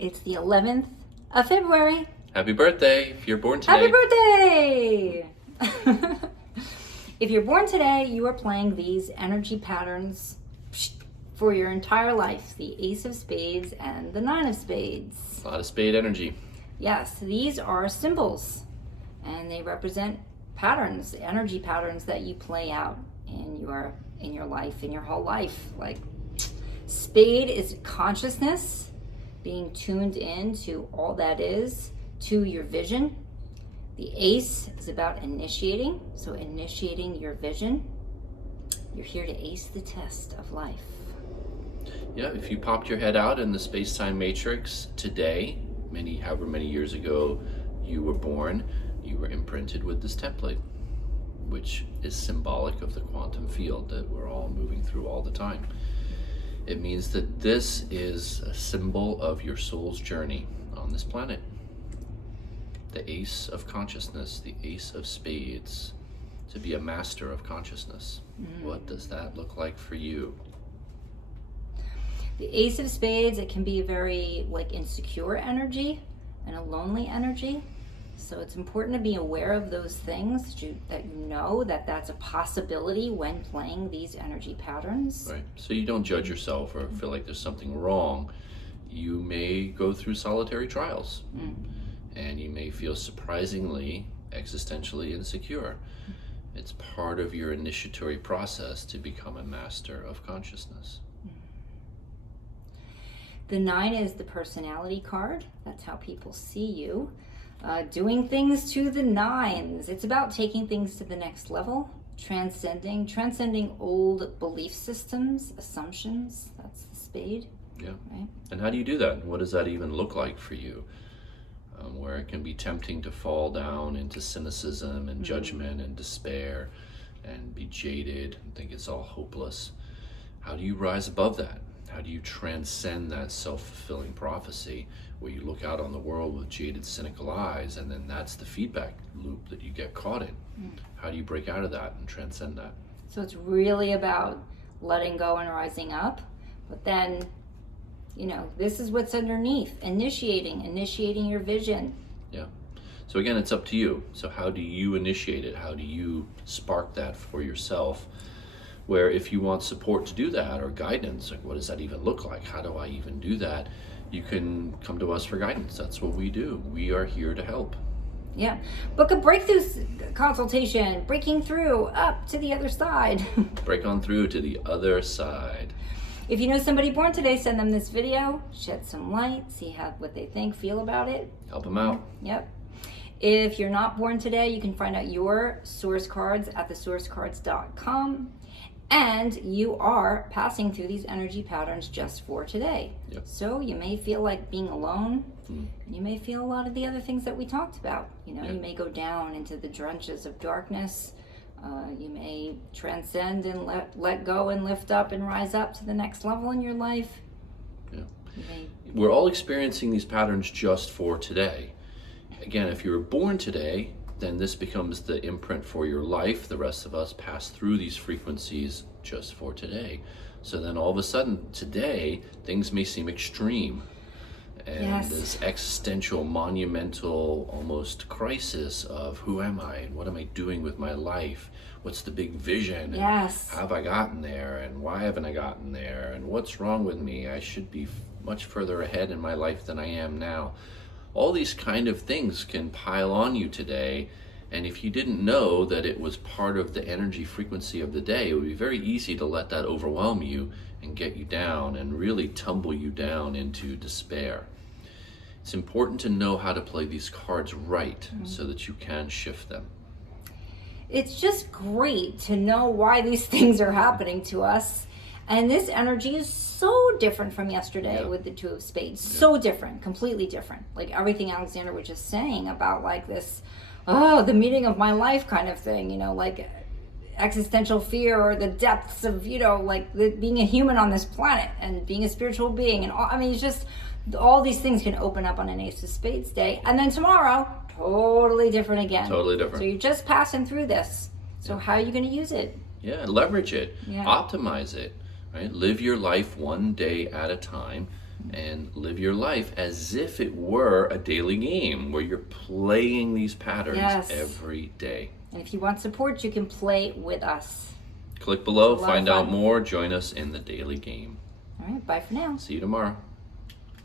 It's the 11th of February. Happy birthday if you're born today. Happy birthday! If you're born today, you are playing these energy patterns for your entire life. The Ace of Spades and the Nine of Spades. A lot of spade energy. Yes, these are symbols, and they represent patterns, energy patterns that you play out in your life, in your whole life. Like, spade is consciousness, being tuned in to all that is, to your vision. The ace is about initiating, so initiating your vision. You're here to ace the test of life. Yeah, if you popped your head out in the space-time matrix today, however many years ago you were born, you were imprinted with this template, which is symbolic of the quantum field that we're all moving through all the time. It means that this is a symbol of your soul's journey on this planet. The ace of consciousness, the ace of spades, to be a master of consciousness. What does that look like for you? The Ace of Spades, it can be a very insecure energy and a lonely energy. So it's important to be aware of those things, that you know that that's a possibility when playing these energy patterns. Right. So you don't judge yourself or feel like there's something wrong. You may go through solitary trials, and you may feel surprisingly existentially insecure. It's part of your initiatory process to become a master of consciousness. The 9 is the personality card. That's how people see you. Doing things to the 9s. It's about taking things to the next level, transcending old belief systems, assumptions. That's the spade. Yeah. Right? And how do you do that? What does that even look like for you? Where it can be tempting to fall down into cynicism and judgment and despair and be jaded and think it's all hopeless. How do you rise above that? How do you transcend that self-fulfilling prophecy where you look out on the world with jaded, cynical eyes, and then that's the feedback loop that you get caught in? How do you break out of that and transcend that? So it's really about letting go and rising up, but then, this is what's underneath. Initiating your vision. Yeah. So again, it's up to you. So how do you initiate it? How do you spark that for yourself? Where if you want support to do that, or guidance, what does that even look like? How do I even do that? You can come to us for guidance. That's what we do. We are here to help. Yeah. Book a breakthrough consultation, breaking through up to the other side. Break on through to the other side. If you know somebody born today, send them this video, shed some light, see what they think, feel about it. Help them out. Yep. If you're not born today, you can find out your source cards at thesourcecards.com. And you are passing through these energy patterns just for today. Yep. So you may feel like being alone. You may feel a lot of the other things that we talked about. You may go down into the trenches of darkness. You may transcend and let go and lift up and rise up to the next level in your life. Yeah. We're all experiencing these patterns just for today. Again, if you were born today, then this becomes the imprint for your life. The rest of us pass through these frequencies just for today. So then all of a sudden, today, things may seem extreme. And this existential, monumental, almost crisis of who am I and what am I doing with my life? What's the big vision? Yes. And how have I gotten there? And why haven't I gotten there? And what's wrong with me? I should be much further ahead in my life than I am now. All these kind of things can pile on you today, and if you didn't know that it was part of the energy frequency of the day, it would be very easy to let that overwhelm you and get you down and really tumble you down into despair. It's important to know how to play these cards right so that you can shift them. It's just great to know why these things are happening to us. And this energy is so different from yesterday with the 2 of Spades. So different, completely different. Like everything Alexander was just saying about this, the meaning of my life kind of thing, like existential fear or the depths of, being a human on this planet and being a spiritual being. And it's just all these things can open up on an Ace of Spades day. And then tomorrow, totally different again. Totally different. So you're just passing through this. So how are you going to use it? Leverage it, optimize it. Right? Live your life one day at a time and live your life as if it were a daily game where you're playing these patterns every day. And if you want support, you can play with us. Click below, find out more, join us in the daily game. All right, bye for now. See you tomorrow.